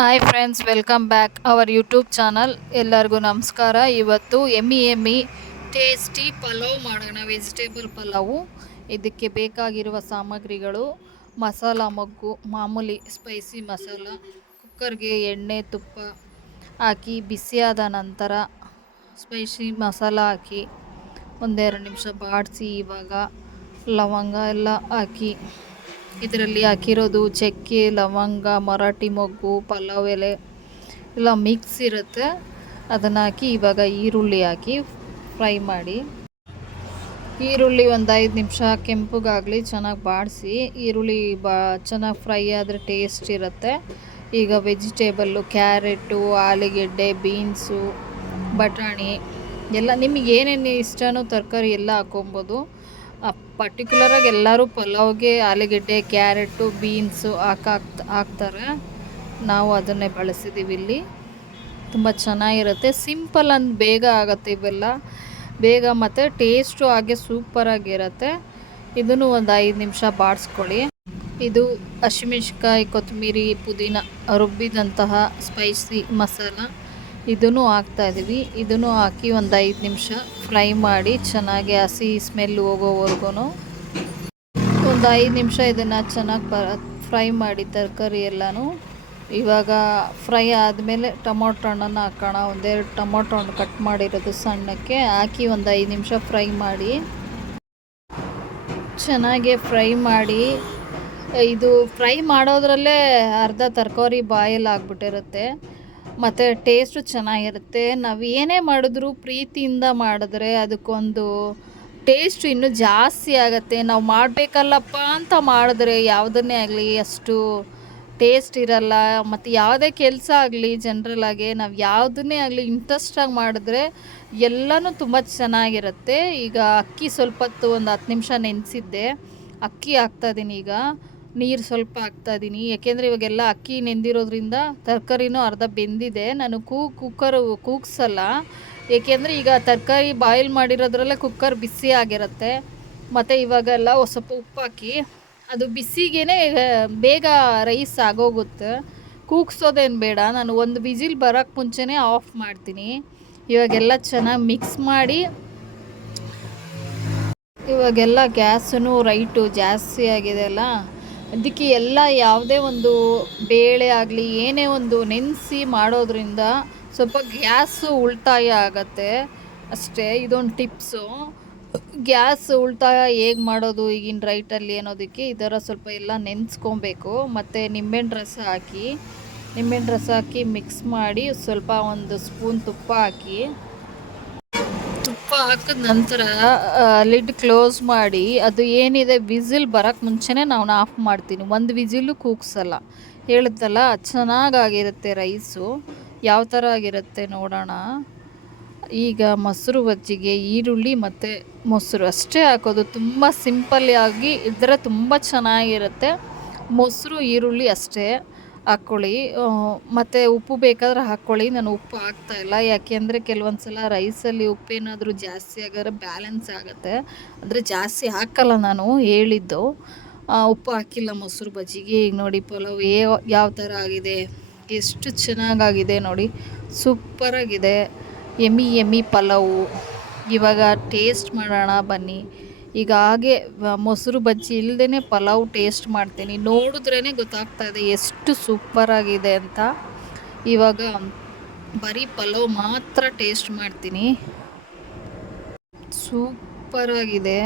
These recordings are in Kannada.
Hi friends, welcome back our YouTube channel. ಎಲ್ಲರಿಗೂ ನಮಸ್ಕಾರ. ಇವತ್ತು ಎಮ್ಮಿ ಟೇಸ್ಟಿ ಪಲಾವ್ ಮಾಡೋಣ, ವೆಜಿಟೇಬಲ್ ಪಲಾವು. ಇದಕ್ಕೆ ಬೇಕಾಗಿರುವ ಸಾಮಗ್ರಿಗಳು: ಮಸಾಲ ಮೊಗ್ಗು, ಮಾಮೂಲಿ ಸ್ಪೈಸಿ ಮಸಾಲ, ಕುಕ್ಕರ್ಗೆ ಎಣ್ಣೆ ತುಪ್ಪ ಹಾಕಿ ಬಿಸಿಯಾದ ನಂತರ ಸ್ಪೈಸಿ ಮಸಾಲ ಹಾಕಿ ಒಂದೆರಡು ನಿಮಿಷ ಬಾಡಿಸಿ, ಇವಾಗ ಲವಂಗ ಎಲ್ಲ ಹಾಕಿ, ಇದರಲ್ಲಿ ಹಾಕಿರೋದು ಚಕ್ಕೆ, ಲವಂಗ, ಮರಾಠಿ ಮೊಗ್ಗು, ಪಲಾವ್ ಎಲೆ ಎಲ್ಲ ಮಿಕ್ಸ್ ಇರುತ್ತೆ. ಅದನ್ನು ಹಾಕಿ ಇವಾಗ ಈರುಳ್ಳಿ ಹಾಕಿ ಫ್ರೈ ಮಾಡಿ. ಈರುಳ್ಳಿ ಒಂದು 5 ನಿಮಿಷ ಕೆಂಪಗಾಗಲಿ ಚೆನ್ನಾಗಿ ಬಾಡಿಸಿ. ಈರುಳ್ಳಿ ಚೆನ್ನಾಗಿ ಫ್ರೈ ಆದರೆ ಟೇಸ್ಟ್ ಇರುತ್ತೆ. ಈಗ ವೆಜಿಟೇಬಲ್ಲು, ಕ್ಯಾರೆಟು, ಆಲೂಗೆಡ್ಡೆ, ಬೀನ್ಸು, ಬಟಾಣಿ ಎಲ್ಲ ನಿಮಗೆ ಏನೇನು ಇಷ್ಟನೋ ತರಕಾರಿ ಎಲ್ಲ ಹಾಕೊಬೋದು. ಪರ್ಟಿಕ್ಯುಲರಾಗಿ ಎಲ್ಲರೂ ಪಲಾವ್ಗೆ ಆಲೂಗೆಡ್ಡೆ, ಕ್ಯಾರೆಟು, ಬೀನ್ಸು ಹಾಕ್ತಾರೆ. ನಾವು ಅದನ್ನೇ ಬಳಸಿದ್ದೀವಿ ಇಲ್ಲಿ. ತುಂಬ ಚೆನ್ನಾಗಿರುತ್ತೆ, ಸಿಂಪಲ್ ಅಂದ್ ಬೇಗ ಆಗುತ್ತೆ ಇವೆಲ್ಲ, ಬೇಗ ಮತ್ತು ಟೇಸ್ಟು ಹಾಗೆ ಸೂಪರಾಗಿರುತ್ತೆ. ಇದನ್ನು ಒಂದು 5 ನಿಮಿಷ ಬಾಡಿಸ್ಕೊಳ್ಳಿ. ಇದು ಹಸಿಮೆಣ್ಸಿನ್ಕಾಯಿ, ಕೊತ್ತಂಬರಿ, ಪುದೀನ ರುಬ್ಬಿದಂತಹ ಸ್ಪೈಸಿ ಮಸಾಲ, ಇದನ್ನು ಹಾಕ್ತಾಯಿದ್ದೀವಿ. ಇದನ್ನು ಹಾಕಿ ಒಂದು 5 ನಿಮಿಷ ಫ್ರೈ ಮಾಡಿ ಚೆನ್ನಾಗಿ ಹಸಿ ಸ್ಮೆಲ್ ಹೋಗೋವರೆಗೂ ಒಂದು 5 ನಿಮಿಷ ಇದನ್ನು ಚೆನ್ನಾಗಿ ಫ್ರೈ ಮಾಡಿ ತರಕಾರಿ ಎಲ್ಲನೂ. ಇವಾಗ ಫ್ರೈ ಆದಮೇಲೆ ಟೊಮೊಟೊ ಹಣ್ಣನ್ನು ಹಾಕೋಣ. ಒಂದೆರಡು ಟೊಮೊಟೊ ಹಣ್ಣು ಕಟ್ ಮಾಡಿರೋದು ಸಣ್ಣಕ್ಕೆ ಹಾಕಿ ಒಂದು 5 ನಿಮಿಷ ಫ್ರೈ ಮಾಡಿ. ಚೆನ್ನಾಗಿ ಫ್ರೈ ಮಾಡಿ, ಇದು ಫ್ರೈ ಮಾಡೋದ್ರಲ್ಲೇ ಅರ್ಧ ತರಕಾರಿ ಬಾಯಲ್ಲಿ ಆಗ್ಬಿಟ್ಟಿರುತ್ತೆ ಮತ್ತು ಟೇಸ್ಟು ಚೆನ್ನಾಗಿರುತ್ತೆ. ನಾವು ಏನೇ ಮಾಡಿದ್ರೂ ಪ್ರೀತಿಯಿಂದ ಮಾಡಿದ್ರೆ ಅದಕ್ಕೊಂದು ಟೇಸ್ಟ್ ಇನ್ನೂ ಜಾಸ್ತಿ ಆಗುತ್ತೆ. ನಾವು ಮಾಡಬೇಕಲ್ಲಪ್ಪ ಅಂತ ಮಾಡಿದ್ರೆ ಯಾವುದನ್ನೇ ಆಗಲಿ ಅಷ್ಟು ಟೇಸ್ಟ್ ಇರಲ್ಲ. ಮತ್ತು ಯಾವುದೇ ಕೆಲಸ ಆಗಲಿ ಜನರಲಾಗಿ ನಾವು ಯಾವುದನ್ನೇ ಆಗಲಿ ಇಂಟ್ರೆಸ್ಟಾಗಿ ಮಾಡಿದ್ರೆ ಎಲ್ಲನೂ ತುಂಬ ಚೆನ್ನಾಗಿರುತ್ತೆ. ಈಗ ಅಕ್ಕಿ ಸ್ವಲ್ಪ ಹೊತ್ತು ಒಂದು 10 ನಿಮಿಷ ನೆನೆಸಿದ್ದೆ. ಅಕ್ಕಿ ಹಾಕ್ತಾಯಿದ್ದೀನಿ. ಈಗ ನೀರು ಸ್ವಲ್ಪ ಹಾಕ್ತಾಯಿದ್ದೀನಿ, ಯಾಕೆಂದರೆ ಇವಾಗೆಲ್ಲ ಅಕ್ಕಿ ನೆಂದಿರೋದ್ರಿಂದ ತರಕಾರಿನೂ ಅರ್ಧ ಬೆಂದಿದೆ. ನಾನು ಕುಕ್ಕರು ಕೂಗ್ಸಲ್ಲ, ಏಕೆಂದರೆ ಈಗ ತರಕಾರಿ ಬಾಯ್ಲ್ ಮಾಡಿರೋದ್ರಲ್ಲೇ ಕುಕ್ಕರ್ ಬಿಸಿ ಆಗಿರುತ್ತೆ. ಮತ್ತು ಇವಾಗೆಲ್ಲ ಸ್ವಲ್ಪ ಉಪ್ಪು ಹಾಕಿ ಅದು ಬಿಸಿಗೇ ಬೇಗ ರೈಸ್ ಆಗೋಗುತ್ತೆ. ಕೂಗ್ಸೋದೇನು ಬೇಡ. ನಾನು ಒಂದು ವಿಜಿಲ್ ಬರೋಕ್ಕೆ ಮುಂಚೆನೇ ಆಫ್ ಮಾಡ್ತೀನಿ. ಇವಾಗೆಲ್ಲ ಚೆನ್ನಾಗಿ ಮಿಕ್ಸ್ ಮಾಡಿ, ಇವಾಗೆಲ್ಲ ಗ್ಯಾಸೂ ರೈಟು ಜಾಸ್ತಿ ಆಗಿದೆ ಅಲ್ಲ, ಅದಕ್ಕೆ ಎಲ್ಲ ಯಾವುದೇ ಒಂದು ಬೇಳೆ ಆಗಲಿ ಏನೇ ಒಂದು ನೆನೆಸಿ ಮಾಡೋದ್ರಿಂದ ಸ್ವಲ್ಪ ಗ್ಯಾಸು ಉಳಿತಾಯ ಆಗತ್ತೆ ಅಷ್ಟೇ. ಇದೊಂದು ಟಿಪ್ಸು. ಗ್ಯಾಸ್ ಉಳಿತಾಯ ಹೇಗೆ ಮಾಡೋದು ಈಗಿನ ರೈಟಲ್ಲಿ ಅನ್ನೋದಕ್ಕೆ ಈ ಥರ ಸ್ವಲ್ಪ ಎಲ್ಲ ನೆನೆಸ್ಕೊಬೇಕು. ಮತ್ತು ನಿಂಬೆಹಣ್ಣು ರಸ ಹಾಕಿ ಮಿಕ್ಸ್ ಮಾಡಿ, ಸ್ವಲ್ಪ ಒಂದು ಸ್ಪೂನ್ ತುಪ್ಪ ಹಾಕಿ, ತುಪ್ಪ ಹಾಕಿದ ನಂತರ ಲಿಡ್ ಕ್ಲೋಸ್ ಮಾಡಿ, ಅದು ಏನಿದೆ ವಿಸಿಲ್ ಬರೋಕ್ಕೆ ಮುಂಚೆನೇ ನಾನು ಆಫ್ ಮಾಡ್ತೀನಿ. ಒಂದು ವಿಸಿಲು ಕೂಗ್ಸಲ್ಲ. ಹೇಳಿದ್ದಲ್ಲ, ಚೆನ್ನಾಗಾಗಿರುತ್ತೆ ರೈಸು. ಯಾವ ಥರ ಆಗಿರುತ್ತೆ ನೋಡೋಣ. ಈಗ ಮೊಸರು ಬಜ್ಜಿಗೆ ಈರುಳ್ಳಿ ಮತ್ತು ಮೊಸರು ಅಷ್ಟೇ ಹಾಕೋದು. ತುಂಬ ಸಿಂಪಲ್ಲಾಗಿ ಇದ್ದರೆ ತುಂಬ ಚೆನ್ನಾಗಿರುತ್ತೆ. ಮೊಸರು, ಈರುಳ್ಳಿ ಅಷ್ಟೇ ಹಾಕ್ಕೊಳ್ಳಿ. ಮತ್ತು ಉಪ್ಪು ಬೇಕಾದ್ರೆ ಹಾಕ್ಕೊಳ್ಳಿ. ನಾನು ಉಪ್ಪು ಹಾಕ್ತಾಯಿಲ್ಲ, ಯಾಕೆಂದರೆ ಕೆಲವೊಂದು ಸಲ ರೈಸಲ್ಲಿ ಉಪ್ಪೇನಾದರೂ ಜಾಸ್ತಿ ಆಗಿದ್ರೆ ಬ್ಯಾಲೆನ್ಸ್ ಆಗುತ್ತೆ. ಅಂದರೆ ಜಾಸ್ತಿ ಹಾಕಲ್ಲ ನಾನು ಹೇಳಿದ್ದು. ಉಪ್ಪು ಹಾಕಿಲ್ಲ ಮೊಸರು ಬಜ್ಜಿಗೆ. ಈಗ ನೋಡಿ ಪಲಾವ್ ಯಾವ ಥರ ಆಗಿದೆ, ಎಷ್ಟು ಚೆನ್ನಾಗಾಗಿದೆ ನೋಡಿ, ಸೂಪರಾಗಿದೆ. ಎಮ್ಮಿ ಪಲಾವು. ಇವಾಗ ಟೇಸ್ಟ್ ಮಾಡೋಣ ಬನ್ನಿ. ಈಗ ಹಾಗೆ ಮೊಸರು ಬಜ್ಜಿ ಇಲ್ಲದೇ ಪಲಾವ್ ಟೇಸ್ಟ್ ಮಾಡ್ತೀನಿ. ನೋಡಿದ್ರೇ ಗೊತ್ತಾಗ್ತಾಯಿದೆ ಎಷ್ಟು ಸೂಪರಾಗಿದೆ ಅಂತ. ಇವಾಗ ಬರೀ ಪಲಾವ್ ಮಾತ್ರ ಟೇಸ್ಟ್ ಮಾಡ್ತೀನಿ. ಸೂಪರಾಗಿದೆ,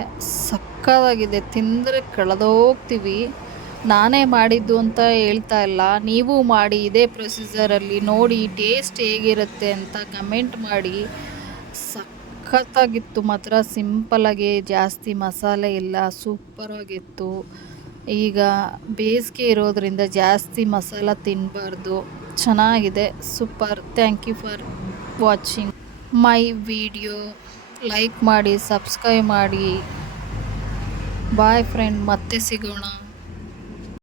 ಸಕ್ಕತ್ತಾಗಿದೆ, ತಿಂದರೆ ಕಳೆದೋಗ್ತೀವಿ. ನಾನೇ ಮಾಡಿದ್ದು ಅಂತ ಹೇಳ್ತಾ ಇಲ್ಲ, ನೀವು ಮಾಡಿ ಇದೇ ಪ್ರೊಸೀಜರಲ್ಲಿ ನೋಡಿ ಟೇಸ್ಟ್ ಹೇಗಿರುತ್ತೆ ಅಂತ ಕಮೆಂಟ್ ಮಾಡಿ. ಸಖತ್ತಾಗಿತ್ತು ಮಾತ್ರ, ಸಿಂಪಲಾಗಿ, ಜಾಸ್ತಿ ಮಸಾಲೆ ಇಲ್ಲ, ಸೂಪರಾಗಿತ್ತು. ಈಗ ಬೇಸಿಗೆ ಇರೋದ್ರಿಂದ ಜಾಸ್ತಿ ಮಸಾಲ ತಿನ್ನಬಾರ್ದು. ಚೆನ್ನಾಗಿದೆ, super. Thank you for watching my video. Like ಮಾಡಿ, ಸಬ್ಸ್ಕ್ರೈಬ್ ಮಾಡಿ. ಬಾಯ್ ಫ್ರೆಂಡ್, ಮತ್ತೆ ಸಿಗೋಣ.